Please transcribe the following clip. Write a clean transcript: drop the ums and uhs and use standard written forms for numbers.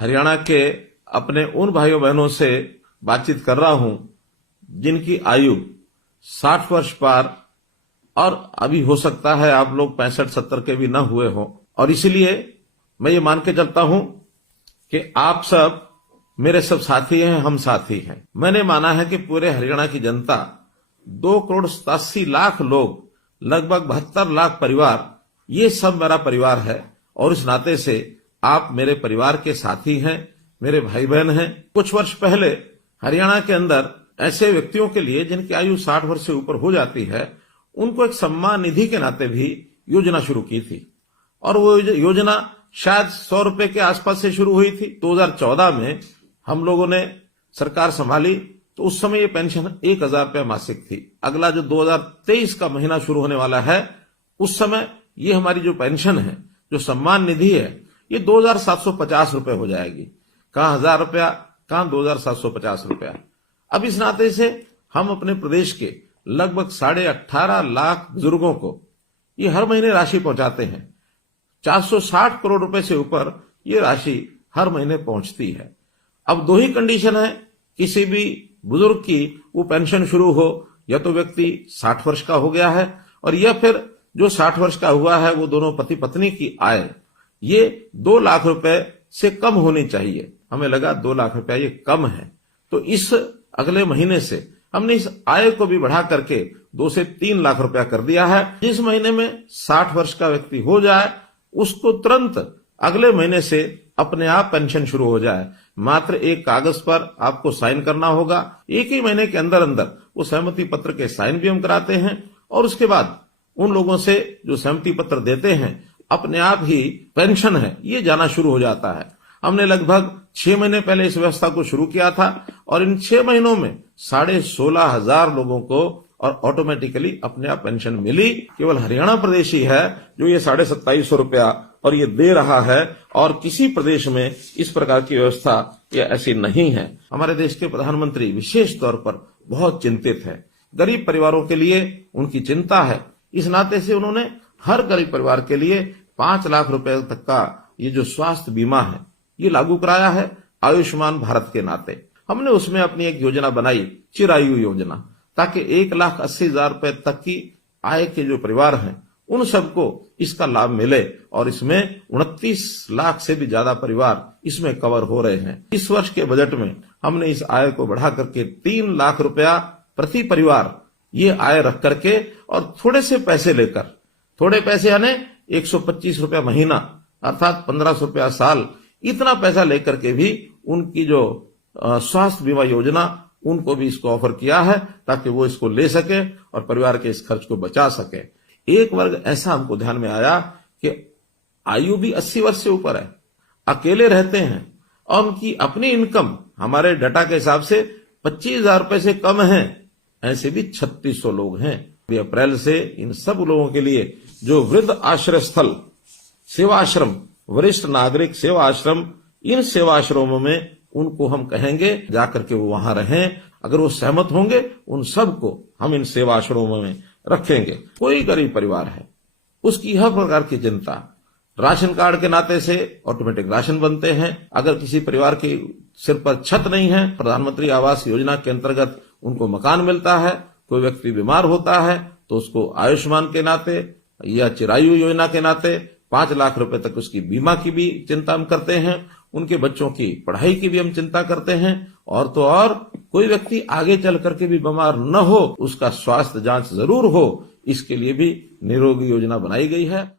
हरियाणा के अपने उन भाइयों बहनों से बातचीत कर रहा हूं जिनकी आयु 60 वर्ष पार और अभी हो सकता है आप लोग 65-70 के भी न हुए हो, और इसलिए मैं ये मान के चलता हूं कि आप सब मेरे सब साथी हैं, हम साथी हैं। मैंने माना है कि पूरे हरियाणा की जनता 2,87,00,000 लोग, लगभग 72 लाख परिवार, ये सब मेरा परिवार है और इस नाते से आप मेरे परिवार के साथी हैं, मेरे भाई बहन हैं। कुछ वर्ष पहले हरियाणा के अंदर ऐसे व्यक्तियों के लिए जिनकी आयु 60 वर्ष से ऊपर हो जाती है, उनको एक सम्मान निधि के नाते भी योजना शुरू की थी और वो योजना शायद 100 रुपए के आसपास से शुरू हुई थी। 2014 में हम लोगों ने सरकार संभाली तो उस समय ये पेंशन 1,000 रुपया मासिक थी। अगला जो 2023 का महीना शुरू होने वाला है, उस समय ये हमारी जो पेंशन है, जो सम्मान निधि है, ये 2,750 रुपए हो जाएगी। कहां 1,000 रुपया, कहां 2,750 रुपया। अब इस नाते से हम अपने प्रदेश के लगभग 18.5 लाख बुजुर्गों को ये हर महीने राशि पहुंचाते हैं। 460 करोड़ रुपए से ऊपर ये राशि हर महीने पहुंचती है। अब दो ही कंडीशन है किसी भी बुजुर्ग की वो पेंशन शुरू हो, या तो व्यक्ति 60 वर्ष का हो गया है और या फिर जो 60 वर्ष का हुआ है वो दोनों पति पत्नी की आय ये 2 लाख रुपए से कम होनी चाहिए। हमें लगा 2 लाख रुपया ये कम है, तो इस अगले महीने से हमने इस आय को भी बढ़ा करके 2 से 3 लाख रुपया कर दिया है। जिस महीने में 60 वर्ष का व्यक्ति हो जाए उसको तुरंत अगले महीने से अपने आप पेंशन शुरू हो जाए। मात्र एक कागज पर आपको साइन करना होगा। एक ही महीने के अंदर अंदर वो सहमति पत्र के साइन भी हम कराते हैं और उसके बाद उन लोगों से जो सहमति पत्र देते हैं, अपने आप ही पेंशन है ये जाना शुरू हो जाता है। हमने लगभग 6 महीने पहले इस व्यवस्था को शुरू किया था और इन 6 महीनों में 16,500 लोगों को और ऑटोमेटिकली अपने आप पेंशन मिली। केवल हरियाणा प्रदेश ही है जो ये 2,750 रुपया और ये दे रहा है, और किसी प्रदेश में इस प्रकार की व्यवस्था ये ऐसी नहीं है। हमारे देश के प्रधानमंत्री विशेष तौर पर बहुत चिंतित है, गरीब परिवारों के लिए उनकी चिंता है। इस नाते से उन्होंने हर गरीब परिवार के लिए 5 लाख रुपए तक का ये जो स्वास्थ्य बीमा है ये लागू कराया है आयुष्मान भारत के नाते। हमने उसमें अपनी एक योजना बनाई, चिरायु योजना, ताकि 1,80,000 रुपए तक की आय के जो परिवार हैं उन सबको इसका लाभ मिले, और इसमें 29 लाख से भी ज्यादा परिवार इसमें कवर हो रहे हैं। इस वर्ष के बजट में हमने इस आय को बढ़ा करके 3 लाख रुपया प्रति परिवार ये आय रख करके और थोड़े से पैसे लेकर, थोड़े पैसे यानी 125 रुपया महीना अर्थात 1,500 रुपया साल, इतना पैसा लेकर के भी उनकी जो स्वास्थ्य बीमा योजना उनको भी इसको ऑफर किया है ताकि वो इसको ले सके और परिवार के इस खर्च को बचा सके। एक वर्ग ऐसा हमको ध्यान में आया कि आयु भी 80 वर्ष से ऊपर है, अकेले रहते हैं और उनकी अपनी इनकम हमारे डाटा के हिसाब से 25,000 रुपए से कम है। ऐसे भी 3,600 लोग हैं। अप्रैल से इन सब लोगों के लिए जो वृद्ध आश्रय स्थल, सेवाश्रम, वरिष्ठ नागरिक सेवा आश्रम, इन सेवा आश्रमों में उनको हम कहेंगे जाकर के वो वहां रहें। अगर वो सहमत होंगे उन सबको हम इन सेवा आश्रमों में रखेंगे। कोई गरीब परिवार है उसकी हर प्रकार की चिंता, राशन कार्ड के नाते से ऑटोमेटिक राशन बनते हैं। अगर किसी परिवार के सिर पर छत नहीं है, प्रधानमंत्री आवास योजना के अंतर्गत उनको मकान मिलता है। कोई व्यक्ति बीमार होता है तो उसको आयुष्मान के नाते या चिरायु योजना के नाते 5 लाख रुपए तक उसकी बीमा की भी चिंता हम करते हैं। उनके बच्चों की पढ़ाई की भी हम चिंता करते हैं। और तो और कोई व्यक्ति आगे चल करके भी बीमार न हो, उसका स्वास्थ्य जांच जरूर हो, इसके लिए भी निरोगी योजना बनाई गई है।